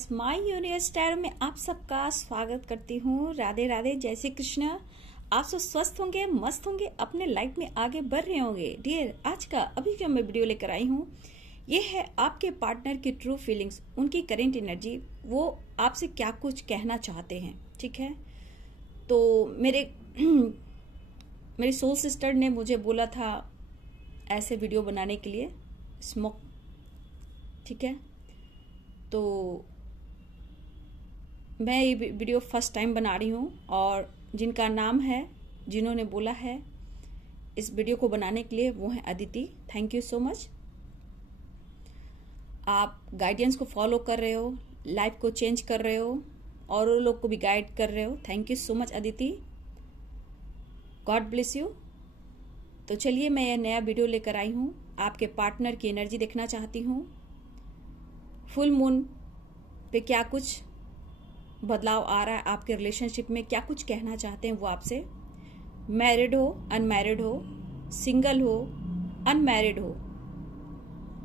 Guys, my universe tarot में आप सबका स्वागत करती हूँ। राधे राधे, जय श्री कृष्ण। आप सब स्वस्थ होंगे, मस्त होंगे, अपने लाइफ में आगे बढ़ रहे होंगे। डियर, आज का अभी जो मैं वीडियो लेकर आई हूँ, ये है आपके पार्टनर की ट्रू फीलिंग्स, उनकी करेंट एनर्जी, वो आपसे क्या कुछ कहना चाहते हैं। ठीक है, तो मेरी सोल सिस्टर ने मुझे बोला था ऐसे वीडियो बनाने के लिए, स्मोक। ठीक है, तो मैं ये वीडियो फर्स्ट टाइम बना रही हूँ और जिनका नाम है, जिन्होंने बोला है इस वीडियो को बनाने के लिए, वो है Aditi. Thank you so much. आप गाइडेंस को फॉलो कर रहे हो, लाइफ को चेंज कर रहे हो और वो लोग को भी गाइड कर रहे हो। Thank you so much Aditi, God bless you. तो चलिए, मैं ये नया वीडियो लेकर आई हूँ। आपके पार्टनर की एनर्जी देखना चाहती हूँ। फुल मून पे क्या कुछ बदलाव आ रहा है, आपके रिलेशनशिप में क्या कुछ कहना चाहते हैं वो आपसे। मैरिड हो, अनमैरिड हो, सिंगल हो, अनमैरिड हो,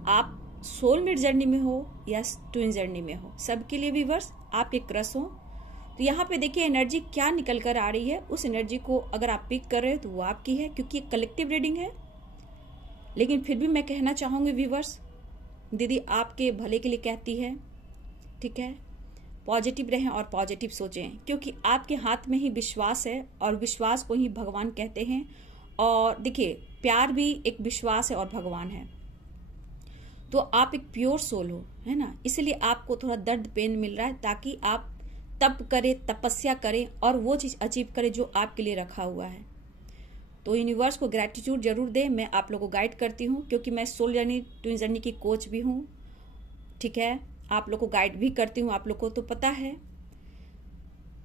आप सोलमेट जर्नी में हो या ट्विन जर्नी में हो, सबके लिए व्यूअर्स आपके क्रश हो। तो यहाँ पे देखिए एनर्जी क्या निकल कर आ रही है। उस एनर्जी को अगर आप पिक कर रहे हो तो वो आपकी है, क्योंकि एक कलेक्टिव रीडिंग है। लेकिन फिर भी मैं कहना चाहूंगी व्यूअर्स, दीदी आपके भले के लिए कहती है। ठीक है, पॉजिटिव रहें और पॉजिटिव सोचें, क्योंकि आपके हाथ में ही विश्वास है और विश्वास को ही भगवान कहते हैं। और देखिए, प्यार भी एक विश्वास है और भगवान है। तो आप एक प्योर सोल हो, है ना, इसलिए आपको थोड़ा दर्द पेन मिल रहा है, ताकि आप तप करें, तपस्या करें और वो चीज अचीव करें जो आपके लिए रखा हुआ है। तो यूनिवर्स को ग्रेटिट्यूड जरूर दें। मैं आप लोगों को गाइड करती हूँ, क्योंकि मैं सोल जर्नी, ट्विन जर्नी की कोच भी हूँ। ठीक है, आप लोग को गाइड भी करती हूँ, आप लोग को तो पता है।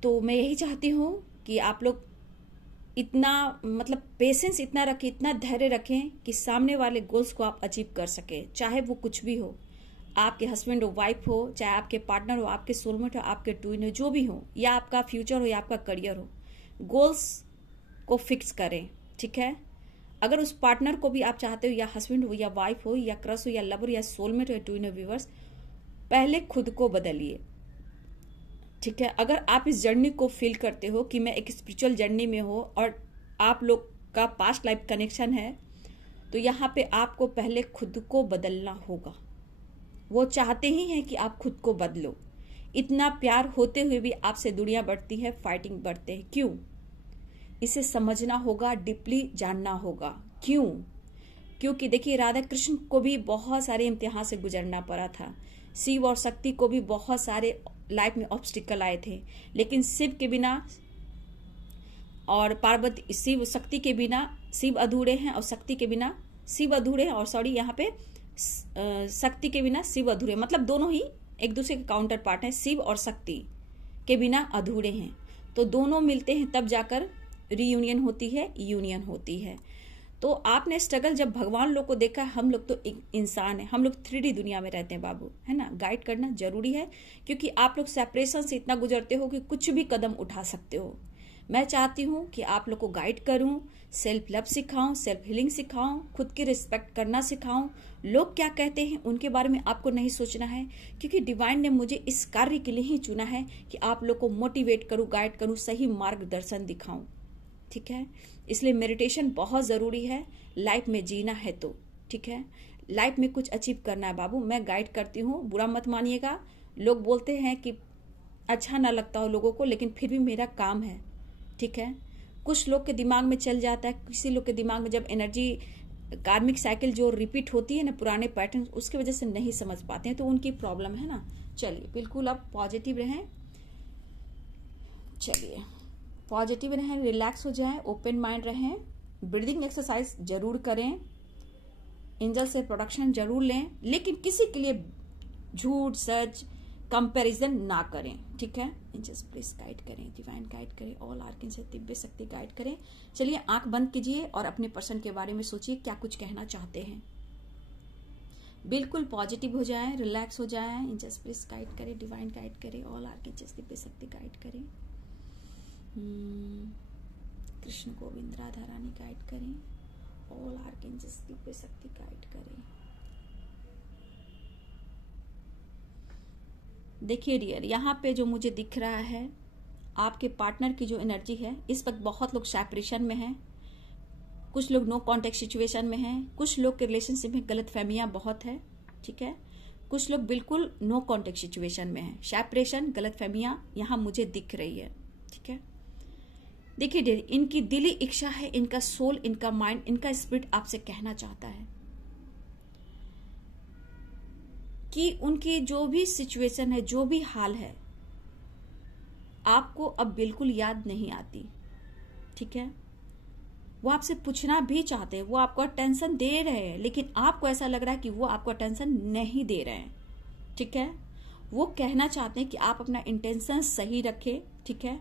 तो मैं यही चाहती हूँ कि आप लोग इतना पेशेंस इतना रखें, इतना धैर्य रखें कि सामने वाले गोल्स को आप अचीव कर सके, चाहे वो कुछ भी हो। आपके हस्बैंड हो, वाइफ हो, चाहे आपके पार्टनर हो, आपके सोलमेट हो, आपके ट्विन हो, जो भी हो, या आपका फ्यूचर हो या आपका करियर हो, गोल्स को फिक्स करें। ठीक है, अगर उस पार्टनर को भी आप चाहते हो, या हस्बैंड हो या वाइफ हो या क्रश हो या लवर या सोलमेट हो या ट्विन हो, व्यूअर्स, पहले खुद को बदलिए। ठीक है, अगर आप इस जर्नी को फील करते हो कि मैं एक स्पिरिचुअल जर्नी में हो और आप लोग का पास्ट लाइफ कनेक्शन है, तो यहाँ पे आपको पहले खुद को बदलना होगा। वो चाहते ही हैं कि आप खुद को बदलो। इतना प्यार होते हुए भी आपसे दूरियां बढ़ती है, फाइटिंग बढ़ते हैं, क्यों? इसे समझना होगा, डीपली जानना होगा क्यों। क्योंकि देखिए, राधा कृष्ण को भी बहुत सारे इम्तिहान से गुजरना पड़ा था। शिव और शक्ति को भी बहुत सारे लाइफ में ऑब्स्टिकल आए थे, लेकिन शिव के बिना और पार्वती, शिव शक्ति के बिना शिव अधूरे हैं और शक्ति के बिना शिव अधूरे हैं, और सॉरी यहाँ पे शक्ति के बिना शिव अधूरे, मतलब दोनों ही एक दूसरे के काउंटर पार्ट हैं। शिव और शक्ति के बिना अधूरे हैं, तो दोनों मिलते हैं तब जाकर रीयूनियन होती है, यूनियन होती है। तो आपने स्ट्रगल जब भगवान लोग को देखा, हम लोग तो एक इंसान है, हम लोग 3D दुनिया में रहते हैं बाबू, है ना। गाइड करना जरूरी है, क्योंकि आप लोग सेपरेशन से इतना गुजरते हो कि कुछ भी कदम उठा सकते हो। मैं चाहती हूँ कि आप लोग को गाइड करूं, सेल्फ लव सिखाऊं, सेल्फ हीलिंग सिखाऊं, खुद की रिस्पेक्ट करना सिखाऊं। लोग क्या कहते हैं उनके बारे में आपको नहीं सोचना है, क्योंकि डिवाइन ने मुझे इस कार्य के लिए ही चुना है कि आप लोग को मोटिवेट करूं, गाइड करूं, सही मार्गदर्शन दिखाऊं। ठीक है, इसलिए मेडिटेशन बहुत जरूरी है लाइफ में जीना है तो। ठीक है, लाइफ में कुछ अचीव करना है बाबू। मैं गाइड करती हूँ, बुरा मत मानिएगा। लोग बोलते हैं कि अच्छा ना लगता हो लोगों को, लेकिन फिर भी मेरा काम है। ठीक है, कुछ लोग के दिमाग में चल जाता है, किसी लोग के दिमाग में जब एनर्जी कार्मिक साइकिल जो रिपीट होती है ना, पुराने पैटर्न, उसकी वजह से नहीं समझ पाते हैं, तो उनकी प्रॉब्लम है ना। चलिए, बिल्कुल आप पॉजिटिव रहें, चलिए पॉजिटिव रहें, रिलैक्स हो जाएं, ओपन माइंड रहें, ब्रीदिंग एक्सरसाइज जरूर करें, एंजल से प्रोडक्शन जरूर लें, लेकिन किसी के लिए झूठ सच कंपैरिजन ना करें। ठीक है, एंजल्स प्लीज गाइड करें, डिवाइन गाइड करें, ऑल आर्कन से दिव्य शक्ति गाइड करें। चलिए, आंख बंद कीजिए और अपने पर्सन के बारे में सोचिए, क्या कुछ कहना चाहते हैं। बिल्कुल पॉजिटिव हो जाएं, रिलैक्स हो जाएं, एंजल्स प्लीज गाइड करें, डिवाइन गाइड करें, ऑल आर्कन से दिव्य शक्ति गाइड करें। कृष्ण गोविंद राधा रानी गाइड करें, ऑल आर्कएंजल्स दिव्य शक्ति गाइड करें। देखिए डियर, यहाँ पे जो मुझे दिख रहा है, आपके पार्टनर की जो एनर्जी है, इस वक्त बहुत लोग सेपरेशन में हैं, कुछ लोग नो कॉन्टेक्ट सिचुएशन में हैं, कुछ लोग के रिलेशनशिप में गलतफहमियां बहुत है, ठीक है। कुछ लोग बिल्कुल नो कॉन्टेक्ट सिचुएशन में हैं, सेपरेशन, गलतफहमियां यहाँ मुझे दिख रही है, ठीक है। देखिए डियर, इनकी दिली इच्छा है, इनका सोल, इनका माइंड, इनका स्पिरिट आपसे कहना चाहता है कि उनकी जो भी सिचुएशन है, जो भी हाल है, आपको अब बिल्कुल याद नहीं आती, ठीक है। वो आपसे पूछना भी चाहते हैं, वो आपको अटेंशन दे रहे हैं, लेकिन आपको ऐसा लग रहा है कि वो आपको अटेंशन नहीं दे रहे हैं, ठीक है। वो कहना चाहते हैं कि आप अपना इंटेंशन सही रखें, ठीक है।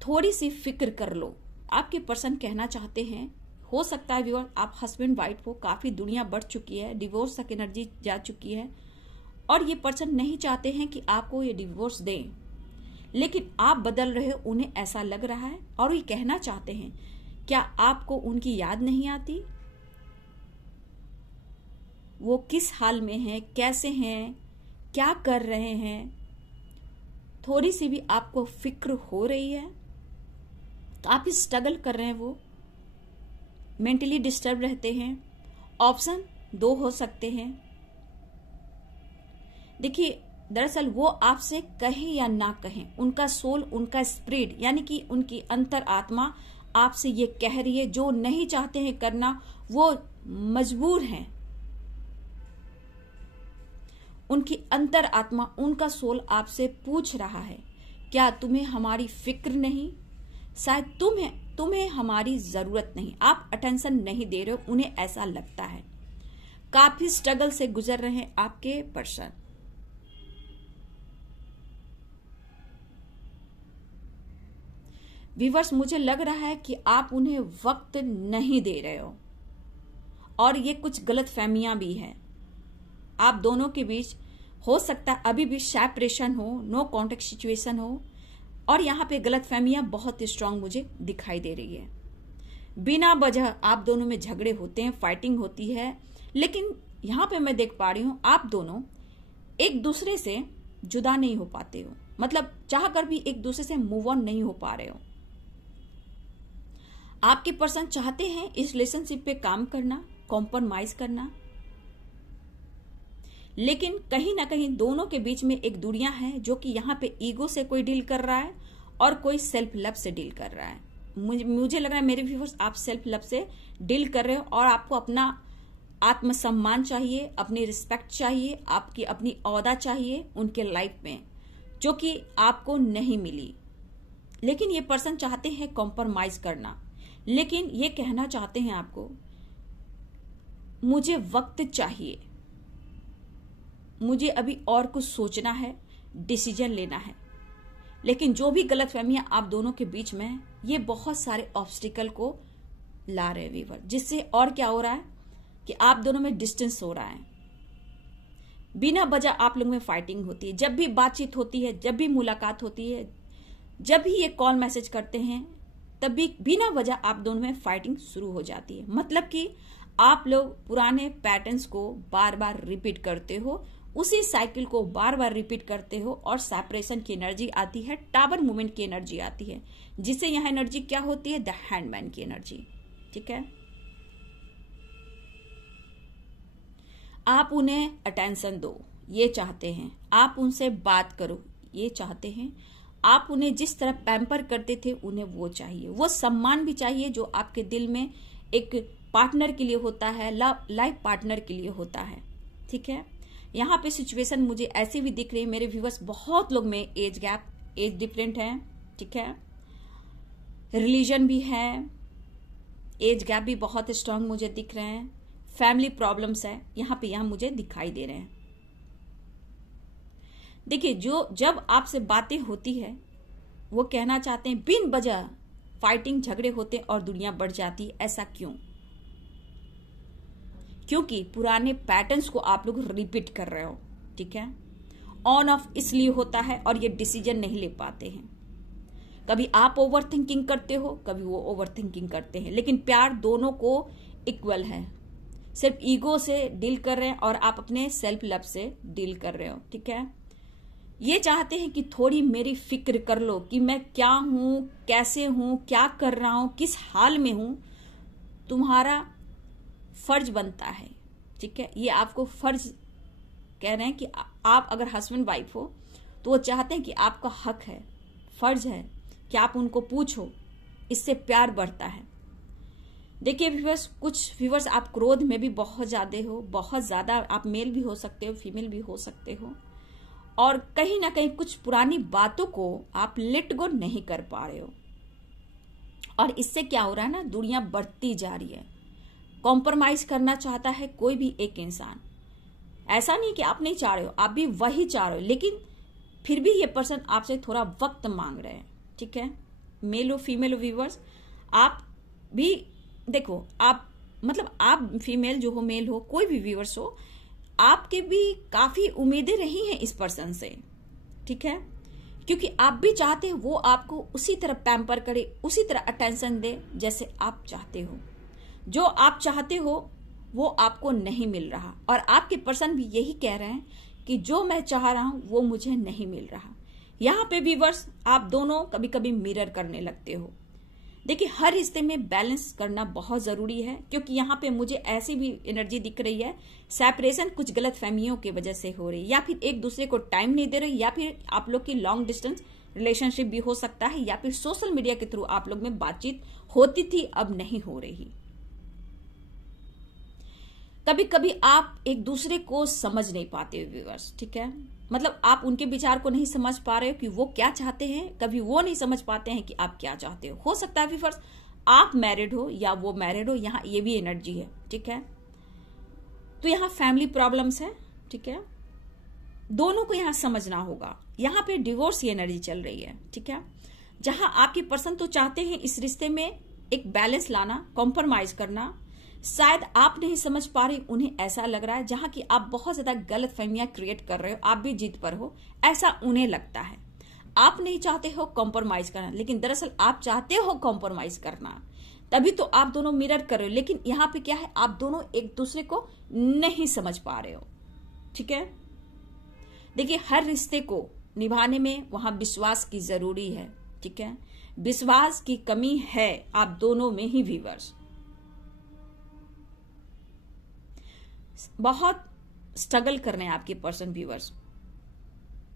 थोड़ी सी फिक्र कर लो। आपके पर्सन कहना चाहते हैं, हो सकता है व्यूअर आप हस्बैंड वाइफ हो, काफी दुनिया बढ़ चुकी है, डिवोर्स तक एनर्जी जा चुकी है, और ये पर्सन नहीं चाहते हैं कि आपको ये डिवोर्स दें, लेकिन आप बदल रहे हो, उन्हें ऐसा लग रहा है, और ये कहना चाहते हैं, क्या आपको उनकी याद नहीं आती? वो किस हाल में हैं, कैसे हैं, क्या कर रहे हैं, थोड़ी सी भी आपको फिक्र हो रही है, तो आप स्ट्रगल कर रहे हैं, वो मेंटली डिस्टर्ब रहते हैं। ऑप्शन 2 हो सकते हैं। देखिए, दरअसल वो आपसे कहें या ना कहें, उनका सोल, उनका स्पिरिट, यानी कि उनकी अंतर आत्मा आपसे ये कह रही है, जो नहीं चाहते हैं करना, वो मजबूर हैं। उनकी अंतर आत्मा, उनका सोल आपसे पूछ रहा है, क्या तुम्हें हमारी फिक्र नहीं? शायद तुम्हें हमारी जरूरत नहीं, आप अटेंशन नहीं दे रहे हो, उन्हें ऐसा लगता है। काफी स्ट्रगल से गुजर रहे हैं आपके पर्सन। व्यूअर्स, मुझे लग रहा है कि आप उन्हें वक्त नहीं दे रहे हो, और ये कुछ गलत फहमियां भी हैं। आप दोनों के बीच हो सकता है अभी भी सेपरेशन हो, नो कॉन्टेक्ट सिचुएशन हो, और यहाँ पे गलत फहमियां बहुत स्ट्रांग मुझे दिखाई दे रही है। बिना वजह आप दोनों में झगड़े होते हैं, फाइटिंग होती है, लेकिन यहाँ पे मैं देख पा रही हूं आप दोनों एक दूसरे से जुदा नहीं हो पाते हो, मतलब चाह कर भी एक दूसरे से मूव ऑन नहीं हो पा रहे हो। आपके पर्सन चाहते हैं इस रिलेशनशिप पे काम करना, कॉम्प्रोमाइज करना, लेकिन कहीं ना कहीं दोनों के बीच में एक दूरियां हैं, जो कि यहाँ पे ईगो से कोई डील कर रहा है और कोई सेल्फ लव से डील कर रहा है। मुझे लग रहा है मेरे व्यूअर्स, आप सेल्फ लव से डील कर रहे हो, और आपको अपना आत्मसम्मान चाहिए, अपनी रिस्पेक्ट चाहिए, आपकी अपनी औदा चाहिए उनके लाइफ में, जो कि आपको नहीं मिली। लेकिन ये पर्सन चाहते हैं कॉम्प्रोमाइज करना, लेकिन ये कहना चाहते हैं आपको, मुझे वक्त चाहिए, मुझे अभी और कुछ सोचना है, डिसीजन लेना है। लेकिन जो भी गलतफहमियां आप दोनों के बीच में है, ये बहुत सारे ऑब्स्टिकल को ला रहे हैं व्यूअर, जिससे और क्या हो रहा है कि आप दोनों में डिस्टेंस हो रहा है। बिना वजह आप लोगों में फाइटिंग होती है, जब भी बातचीत होती है, जब भी मुलाकात होती है, जब भी ये कॉल मैसेज करते हैं, तब भी बिना वजह आप दोनों में फाइटिंग शुरू हो जाती है। मतलब कि आप लोग पुराने पैटर्न्स को बार बार रिपीट करते हो, उसी साइकिल को बार बार रिपीट करते हो, और सेपरेशन की एनर्जी आती है, टावर मूवमेंट की एनर्जी आती है, जिससे यहां एनर्जी क्या होती है, द हैंडमैन की एनर्जी, ठीक है। आप उन्हें अटेंशन दो, ये चाहते हैं, आप उनसे बात करो, ये चाहते हैं, आप उन्हें जिस तरह पैम्पर करते थे उन्हें वो चाहिए, वो सम्मान भी चाहिए जो आपके दिल में एक पार्टनर के लिए होता है, लाइफ पार्टनर के लिए होता है, ठीक है। यहाँ पे सिचुएशन मुझे ऐसी भी दिख रही है मेरे व्यूअर्स, बहुत लोग में एज गैप, एज डिफरेंट है, ठीक है, रिलीजन भी है, एज गैप भी बहुत स्ट्रांग मुझे दिख रहे हैं, फैमिली प्रॉब्लम्स है, यहाँ मुझे दिखाई दे रहे हैं। देखिए, जब आपसे बातें होती है, वो कहना चाहते हैं बिन वजह फाइटिंग, झगड़े होते हैं और दुनिया बढ़ जाती है, ऐसा क्यों? क्योंकि पुराने पैटर्न्स को आप लोग रिपीट कर रहे हो, ठीक है। ऑन ऑफ इसलिए होता है, और ये डिसीजन नहीं ले पाते हैं। कभी आप ओवर थिंकिंग करते हो, कभी वो ओवर थिंकिंग करते हैं, लेकिन प्यार दोनों को इक्वल है। सिर्फ ईगो से डील कर रहे हैं और आप अपने सेल्फ लव से डील कर रहे हो, ठीक है। ये चाहते हैं कि थोड़ी मेरी फिक्र कर लो कि मैं क्या हूं, कैसे हूं, क्या कर रहा हूं, किस हाल में हूं। तुम्हारा फर्ज बनता है, ठीक है। ये आपको फर्ज कह रहे हैं कि आप अगर हस्बैंड वाइफ हो तो वो चाहते हैं कि आपका हक है, फर्ज है कि आप उनको पूछो, इससे प्यार बढ़ता है। देखिए व्यूअर्स, कुछ व्यूअर्स आप क्रोध में भी बहुत ज्यादा आप मेल भी हो सकते हो, फीमेल भी हो सकते हो, और कहीं ना कहीं कुछ पुरानी बातों को आप लेट गो नहीं कर पा रहे हो, और इससे क्या हो रहा है ना, दूरियां बढ़ती जा रही है। कॉम्प्रोमाइज करना चाहता है कोई भी एक इंसान, ऐसा नहीं कि आप नहीं चाह रहे हो, आप भी वही चाह रहे हो, लेकिन फिर भी ये पर्सन आपसे थोड़ा वक्त मांग रहे हैं, ठीक है। मेल हो फीमेल हो व्यूअर्स, आप भी देखो, आप मतलब आप फीमेल जो हो, मेल हो, कोई भी व्यूअर्स हो, आपके भी काफी उम्मीदें रही हैं इस पर्सन से, ठीक है। क्योंकि आप भी चाहते हैं वो आपको उसी तरह पैम्पर करे, उसी तरह अटेंशन दे जैसे आप चाहते हो। जो आप चाहते हो वो आपको नहीं मिल रहा, और आपके पर्सन भी यही कह रहे हैं कि जो मैं चाह रहा हूं वो मुझे नहीं मिल रहा। यहां पे व्यूअर्स आप दोनों कभी कभी मिरर करने लगते हो। देखिए, हर रिश्ते में बैलेंस करना बहुत जरूरी है, क्योंकि यहाँ पे मुझे ऐसी भी एनर्जी दिख रही है, सेपरेशन कुछ गलत फहमियों की वजह से हो रही है, या फिर एक दूसरे को टाइम नहीं दे रहे, या फिर आप लोग की लॉन्ग डिस्टेंस रिलेशनशिप भी हो सकता है, या फिर सोशल मीडिया के थ्रू आप लोग में बातचीत होती थी, अब नहीं हो रही। कभी कभी आप एक दूसरे को समझ नहीं पाते व्यूअर्स, ठीक है। मतलब आप उनके विचार को नहीं समझ पा रहे हो कि वो क्या चाहते हैं, कभी वो नहीं समझ पाते हैं कि आप क्या चाहते हो सकता है व्यूअर्स आप मैरिड हो या वो मैरिड हो, यहाँ ये भी एनर्जी है, ठीक है। तो यहाँ फैमिली प्रॉब्लम्स है, ठीक है, दोनों को यहाँ समझना होगा। यहाँ पे डिवोर्स की एनर्जी चल रही है, ठीक है। जहां आपके पर्सन तो चाहते हैं इस रिश्ते में एक बैलेंस लाना, कॉम्प्रोमाइज करना, शायद आप नहीं समझ पा रहे, उन्हें ऐसा लग रहा है, जहां कि आप बहुत ज्यादा गलत फहमियां क्रिएट कर रहे हो, आप भी जीत पर हो, ऐसा उन्हें लगता है। आप नहीं चाहते हो कॉम्प्रोमाइज करना, लेकिन दरअसल आप चाहते हो कॉम्प्रोमाइज करना, तभी तो आप दोनों मिरर कर रहे हो। लेकिन यहाँ पे क्या है, आप दोनों एक दूसरे को नहीं समझ पा रहे हो, ठीक है। देखिए, हर रिश्ते को निभाने में वहां विश्वास की जरूरी है, ठीक है। विश्वास की कमी है आप दोनों में ही व्यूअर्स। बहुत स्ट्रगल कर रहे हैं आपके पर्सन व्यूअर्स,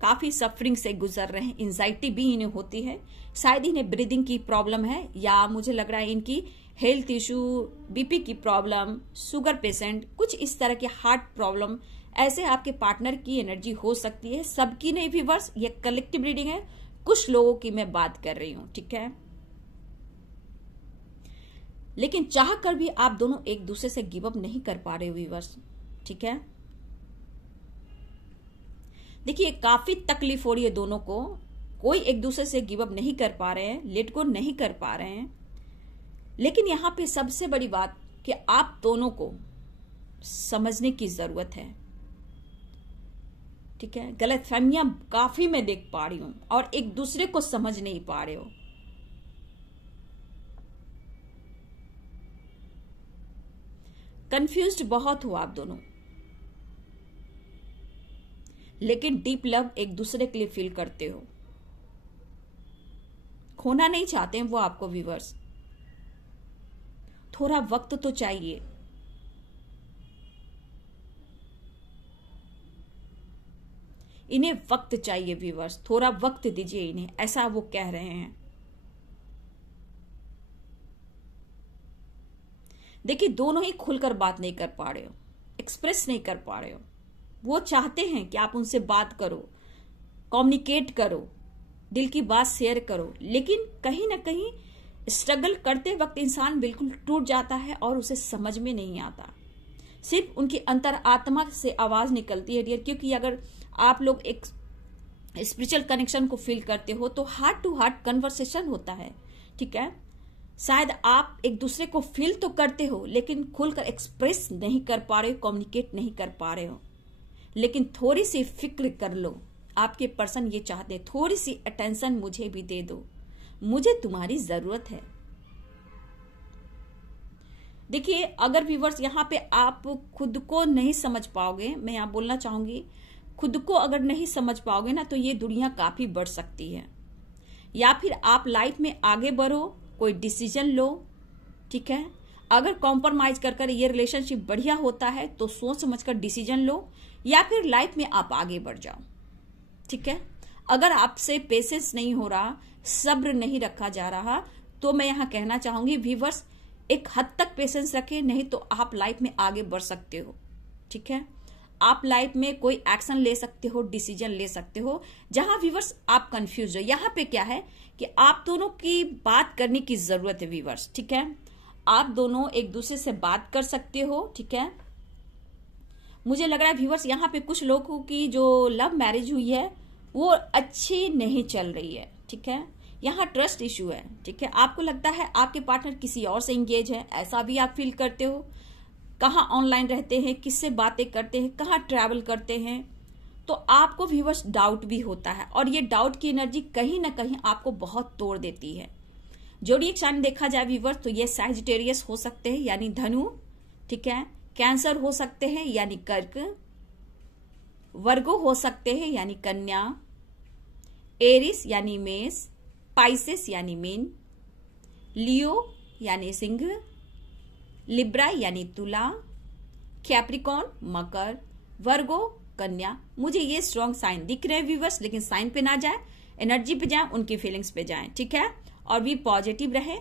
काफी सफरिंग से गुजर रहे हैं, एंजाइटी भी इन्हें होती है, शायद इन्हें ब्रीदिंग की प्रॉब्लम है, या मुझे लग रहा है इनकी हेल्थ इशू, बीपी की प्रॉब्लम, शुगर पेशेंट, कुछ इस तरह के हार्ट प्रॉब्लम, ऐसे आपके पार्टनर की एनर्जी हो सकती है। सबकी नहीं व्यूअर्स, ये कलेक्टिव रीडिंग है, कुछ लोगों की मैं बात कर रही हूं, ठीक है। लेकिन चाह कर भी आप दोनों एक दूसरे से गिव अप नहीं कर पा रहे हो व्यूअर्स, ठीक है। देखिए, काफी तकलीफ हो रही है दोनों को, कोई एक दूसरे से गिव अप नहीं कर पा रहे हैं, लेट गो नहीं कर पा रहे हैं। लेकिन यहां पे सबसे बड़ी बात कि आप दोनों को समझने की जरूरत है, ठीक है। गलतफहमियां काफी मैं देख पा रही हूं, और एक दूसरे को समझ नहीं पा रहे हो। कंफ्यूज्ड बहुत हो आप दोनों, लेकिन डीप लव एक दूसरे के लिए फील करते हो, खोना नहीं चाहते हैं वो आपको व्यूअर्स। थोड़ा वक्त तो चाहिए, इन्हें वक्त चाहिए व्यूअर्स, थोड़ा वक्त दीजिए इन्हें, ऐसा वो कह रहे हैं। देखिए, दोनों ही खुलकर बात नहीं कर पा रहे हो, एक्सप्रेस नहीं कर पा रहे हो। वो चाहते हैं कि आप उनसे बात करो, कम्युनिकेट करो, दिल की बात शेयर करो, लेकिन कहीं ना कहीं स्ट्रगल करते वक्त इंसान बिल्कुल टूट जाता है और उसे समझ में नहीं आता। सिर्फ उनकी अंतरात्मा से आवाज निकलती है डियर, क्योंकि अगर आप लोग एक स्पिरिचुअल कनेक्शन को फील करते हो तो हार्ट टू हार्ट कन्वर्सेशन होता है, ठीक है। शायद आप एक दूसरे को फील तो करते हो, लेकिन खुलकर एक्सप्रेस नहीं कर पा रहे हो, कम्युनिकेट नहीं कर पा रहे हो। लेकिन थोड़ी सी फिक्र कर लो, आपके पर्सन ये चाहते हैं, थोड़ी सी अटेंशन मुझे भी दे दो, मुझे तुम्हारी जरूरत है। देखिए, अगर व्यूवर्स यहाँ पे आप खुद को नहीं समझ पाओगे, मैं यहाँ बोलना चाहूंगी, खुद को अगर नहीं समझ पाओगे ना तो ये दुनिया काफी बढ़ सकती है। या फिर आप लाइफ में आगे बढ़ो, कोई डिसीजन लो, ठीक है। अगर कॉम्प्रोमाइज कर ये रिलेशनशिप बढ़िया होता है तो सोच समझकर डिसीजन लो, या फिर लाइफ में आप आगे बढ़ जाओ, ठीक है। अगर आपसे पेशेंस नहीं हो रहा, सब्र नहीं रखा जा रहा, तो मैं यहां कहना चाहूंगी व्यूअर्स, एक हद तक पेशेंस रखें, नहीं तो आप लाइफ में आगे बढ़ सकते हो, ठीक है। आप लाइफ में कोई एक्शन ले सकते हो, डिसीजन ले सकते हो। जहां व्यूअर्स आप कंफ्यूज हो, यहाँ पे क्या है कि आप दोनों की बात करने की जरूरत है व्यूअर्स, ठीक है। आप दोनों एक दूसरे से बात कर सकते हो, ठीक है। मुझे लग रहा है व्यूअर्स यहाँ पे कुछ लोगों की जो लव मैरिज हुई है वो अच्छी नहीं चल रही है, ठीक है। यहाँ ट्रस्ट इश्यू है, ठीक है। आपको लगता है आपके पार्टनर किसी और से एंगेज है, ऐसा भी आप फील करते हो। कहाँ ऑनलाइन रहते हैं, किससे बातें करते हैं, कहाँ ट्रैवल करते हैं, तो आपको व्यूअर्स डाउट भी होता है, और ये डाउट की एनर्जी कहीं ना कहीं आपको बहुत तोड़ देती है। जोडिएक साइन देखा जाए व्यूअर्स तो ये सैजिटेरियस हो सकते हैं यानी धनु, ठीक है। कैंसर हो सकते हैं यानी कर्क, वर्गो हो सकते हैं यानी कन्या, एरिस यानी मेष, पाइसेस यानी मीन, लियो यानी सिंह, लिब्रा यानी तुला, कैप्रिकॉर्न मकर, वर्गो कन्या। मुझे ये स्ट्रॉन्ग साइन दिख रहे हैं व्यूअर्स, लेकिन साइन पे ना जाए, एनर्जी पे जाए, उनकी फीलिंग्स पे जाए, ठीक है। और भी पॉजिटिव रहे,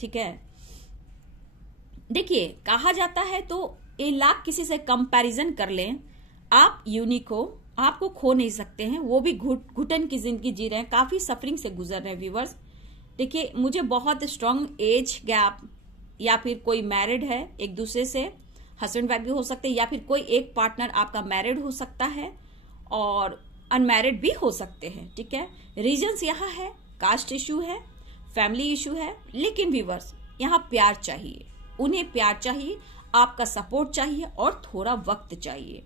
ठीक है। देखिए कहा जाता है तो ये लाख किसी से कंपैरिजन कर लें, आप यूनिक हो, आपको खो नहीं सकते हैं। वो भी घुटन की जिंदगी जी रहे हैं, काफी सफरिंग से गुजर रहे हैं व्यूअर्स। देखिए मुझे बहुत स्ट्रांग एज गैप, या फिर कोई मैरिड है एक दूसरे से, हस्बैंड वाइफ भी हो सकते हैं, या फिर कोई एक पार्टनर आपका मैरिड हो सकता है और अनमैरिड भी हो सकते हैं, ठीक है। रीजंस यहाँ है, कास्ट इश्यू है, फैमिली इश्यू है, लेकिन व्यूअर्स यहाँ प्यार चाहिए, उन्हें प्यार चाहिए, आपका सपोर्ट चाहिए और थोड़ा वक्त चाहिए।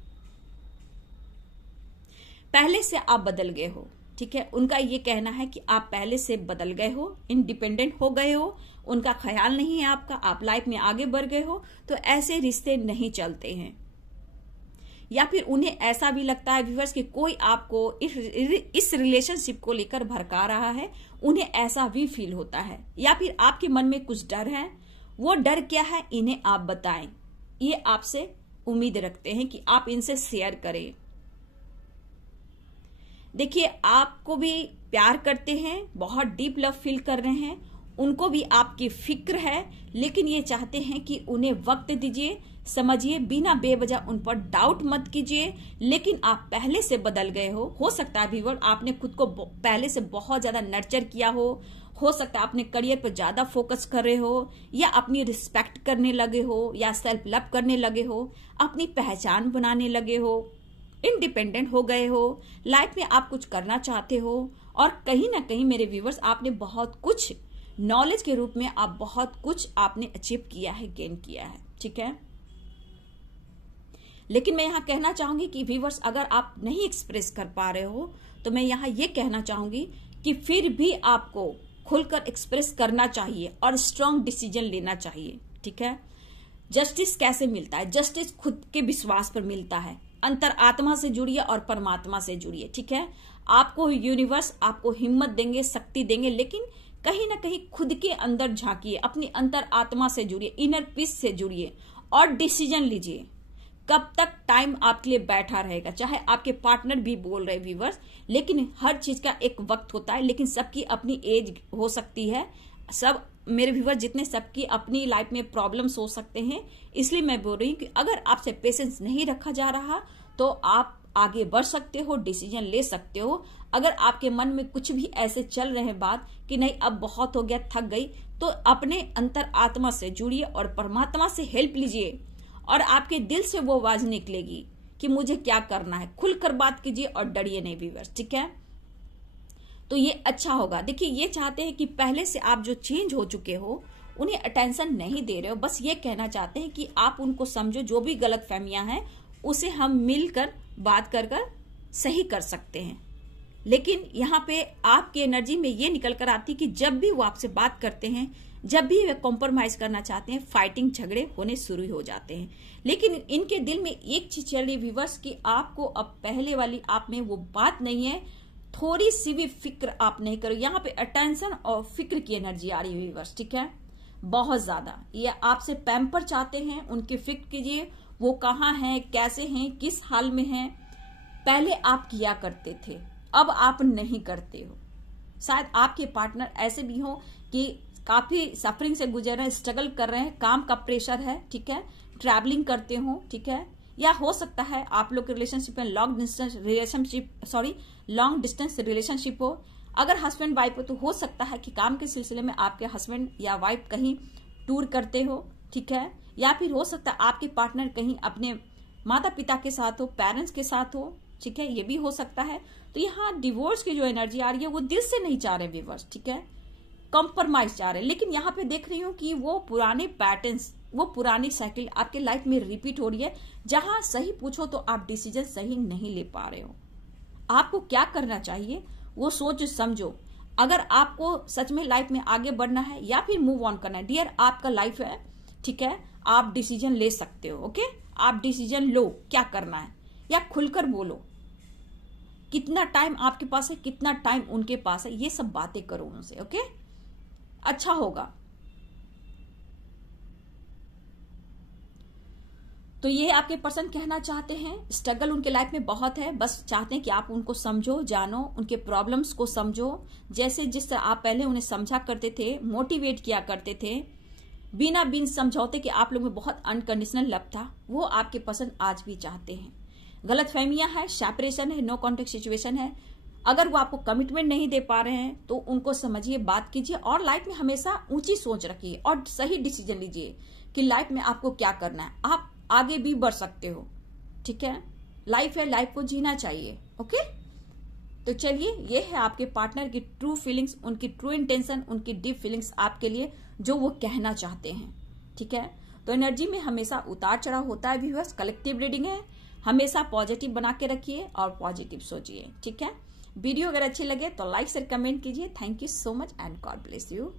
पहले से आप बदल गए हो, ठीक है। उनका ये कहना है कि आप पहले से बदल गए हो, इंडिपेंडेंट हो गए हो, उनका ख्याल नहीं है आपका, आप लाइफ में आगे बढ़ गए हो, तो ऐसे रिश्ते नहीं चलते हैं। या फिर उन्हें ऐसा भी लगता है व्यूअर्स कि कोई आपको इस रिलेशनशिप को लेकर भड़का रहा है, उन्हें ऐसा भी फील होता है। या फिर आपके मन में कुछ डर है, वो डर क्या है इन्हें आप बताएं, ये आपसे उम्मीद रखते हैं कि आप इनसे शेयर करें। देखिए आपको भी प्यार करते हैं, बहुत डीप लव फील कर रहे हैं, उनको भी आपकी फिक्र है, लेकिन ये चाहते हैं कि उन्हें वक्त दीजिए, समझिए, बिना बेवजह उन पर डाउट मत कीजिए। लेकिन आप पहले से बदल गए हो सकता है व्यूअर आपने खुद को पहले से बहुत ज्यादा नर्चर किया हो सकता है अपने करियर पर ज्यादा फोकस कर रहे हो, या अपनी रिस्पेक्ट करने लगे हो, या सेल्फ लव करने लगे हो, अपनी पहचान बनाने लगे हो, इंडिपेंडेंट हो गए हो, लाइफ में आप कुछ करना चाहते हो, और कहीं ना कहीं मेरे व्यूवर्स आपने बहुत कुछ नॉलेज के रूप में आप बहुत कुछ आपने अचीव किया है, गेन किया है, ठीक है। लेकिन मैं यहाँ कहना चाहूंगी कि व्यूवर्स अगर आप नहीं एक्सप्रेस कर पा रहे हो तो मैं यहाँ ये कहना चाहूंगी कि फिर भी आपको खुलकर एक्सप्रेस करना चाहिए और स्ट्रांग डिसीजन लेना चाहिए, ठीक है। जस्टिस कैसे मिलता है? जस्टिस खुद के विश्वास पर मिलता है, अंतर आत्मा से जुड़िए और परमात्मा से जुड़िए, ठीक है। आपको यूनिवर्स आपको हिम्मत देंगे, शक्ति देंगे, लेकिन कहीं ना कहीं खुद के अंदर झांकिए, अपनी अंतर आत्मा से जुड़िए, इनर पीस से जुड़िए और डिसीजन लीजिए। कब तक टाइम आपके लिए बैठा रहेगा? चाहे आपके पार्टनर भी बोल रहे व्यूवर्स, लेकिन हर चीज का एक वक्त होता है, लेकिन सबकी अपनी एज हो सकती है। सब मेरे व्यूवर जितने सबकी अपनी लाइफ में प्रॉब्लम्स हो सकते हैं, इसलिए मैं बोल रही हूँ कि अगर आपसे पेशेंस नहीं रखा जा रहा तो आप आगे बढ़ सकते हो, डिसीजन ले सकते हो। अगर आपके मन में कुछ भी ऐसे चल रहे हैं बात कि नहीं अब बहुत हो गया, थक गई, तो अपने अंतर आत्मा से जुड़िए और परमात्मा से हेल्प लीजिए और आपके दिल से वो आवाज निकलेगी कि मुझे क्या करना है। खुलकर बात कीजिए और डरिए नहीं व्यूअर्स, ठीक है। तो ये अच्छा होगा। देखिए ये चाहते हैं कि पहले से आप जो चेंज हो चुके हो उन्हें अटेंशन नहीं दे रहे हो, बस ये कहना चाहते हैं कि आप उनको समझो, जो भी गलत फहमियां हैं उसे हम मिलकर बात कर सही कर सकते हैं। लेकिन यहाँ पे आपकी एनर्जी में ये निकल कर आती कि जब भी वो आपसे बात करते हैं जब भी वे कॉम्प्रोमाइज करना चाहते हैं, फाइटिंग झगड़े होने शुरू हो जाते हैं। लेकिन इनके दिल में एक चीज चल रही व्यूअर्स कि आपको अब पहले वाली आप में वो बात नहीं है, थोड़ी सी भी फिक्र आप नहीं करो। यहाँ पे अटेंशन और फिक्र की एनर्जी आ रही है व्यूअर्स, ठीक है, बहुत ज्यादा। ये आपसे पैम्पर चाहते हैं, उनकी फिक्र कीजिए, वो कहाँ हैं, कैसे हैं, किस हाल में हैं। पहले आप किया करते थे, अब आप नहीं करते हो। शायद आपके पार्टनर ऐसे भी हो कि काफी सफरिंग से गुजर रहे हैं, स्ट्रगल कर रहे हैं, काम का प्रेशर है, ठीक है, ट्रैवलिंग करते हो, ठीक है, या हो सकता है आप लोग के रिलेशनशिप में लॉन्ग डिस्टेंस रिलेशनशिप हो। अगर हस्बैंड वाइफ हो तो हो सकता है कि काम के सिलसिले में आपके हस्बैंड या वाइफ कहीं टूर करते हो, ठीक है, या फिर हो सकता है आपके पार्टनर कहीं अपने माता पिता के साथ हो, पेरेंट्स के साथ हो, ठीक है, ये भी हो सकता है। तो यहाँ डिवोर्स की जो एनर्जी आ रही है वो दिल से नहीं चाह रहे व्यूअर्स, ठीक है, कॉम्प्रोमाइज चाह रहे हैं। लेकिन यहाँ पे देख रही हूँ कि वो पुराने पैटर्न्स, वो पुरानी साइकिल आपके लाइफ में रिपीट हो रही है। जहां सही पूछो तो आप डिसीजन सही नहीं ले पा रहे हो। आपको क्या करना चाहिए वो सोच समझो। अगर आपको सच में लाइफ में आगे बढ़ना है या फिर मूव ऑन करना है, डियर आपका लाइफ है, ठीक है, आप डिसीजन ले सकते हो। ओके, आप डिसीजन लो, क्या करना है, या खुलकर बोलो। कितना टाइम आपके पास है, कितना टाइम उनके पास है, ये सब बातें करो उनसे। ओके, अच्छा होगा। तो ये आपके पर्सन कहना चाहते हैं, स्ट्रगल उनके लाइफ में बहुत है, बस चाहते हैं कि आप उनको समझो, जानो, उनके प्रॉब्लम्स को समझो। जैसे जिस तरह आप पहले उन्हें समझा करते थे, मोटिवेट किया करते थे, बिन समझौते कि आप लोग में बहुत अनकंडीशनल लव था, वो आपके पर्सन आज भी चाहते हैं। गलत फहमियां है, सेपरेशन है, नो कॉन्टेक्ट सिचुएशन है। अगर वो आपको कमिटमेंट नहीं दे पा रहे हैं तो उनको समझिए, बात कीजिए और लाइफ में हमेशा ऊंची सोच रखिए और सही डिसीजन लीजिए कि लाइफ में आपको क्या करना है। आप आगे भी बढ़ सकते हो, ठीक है, लाइफ है, लाइफ को जीना चाहिए। ओके, तो चलिए, ये है आपके पार्टनर की ट्रू फीलिंग्स, उनकी ट्रू इंटेंशन, उनकी डीप फीलिंग्स आपके लिए, जो वो कहना चाहते हैं, ठीक है। तो एनर्जी में हमेशा उतार चढ़ाव होता है व्यूअर्स, कलेक्टिव रीडिंग है, हमेशा पॉजिटिव बना के रखिए और पॉजिटिव सोचिए, ठीक है। वीडियो अगर अच्छी लगे तो लाइक शेयर कमेंट कीजिए। Thank you so much and God bless you.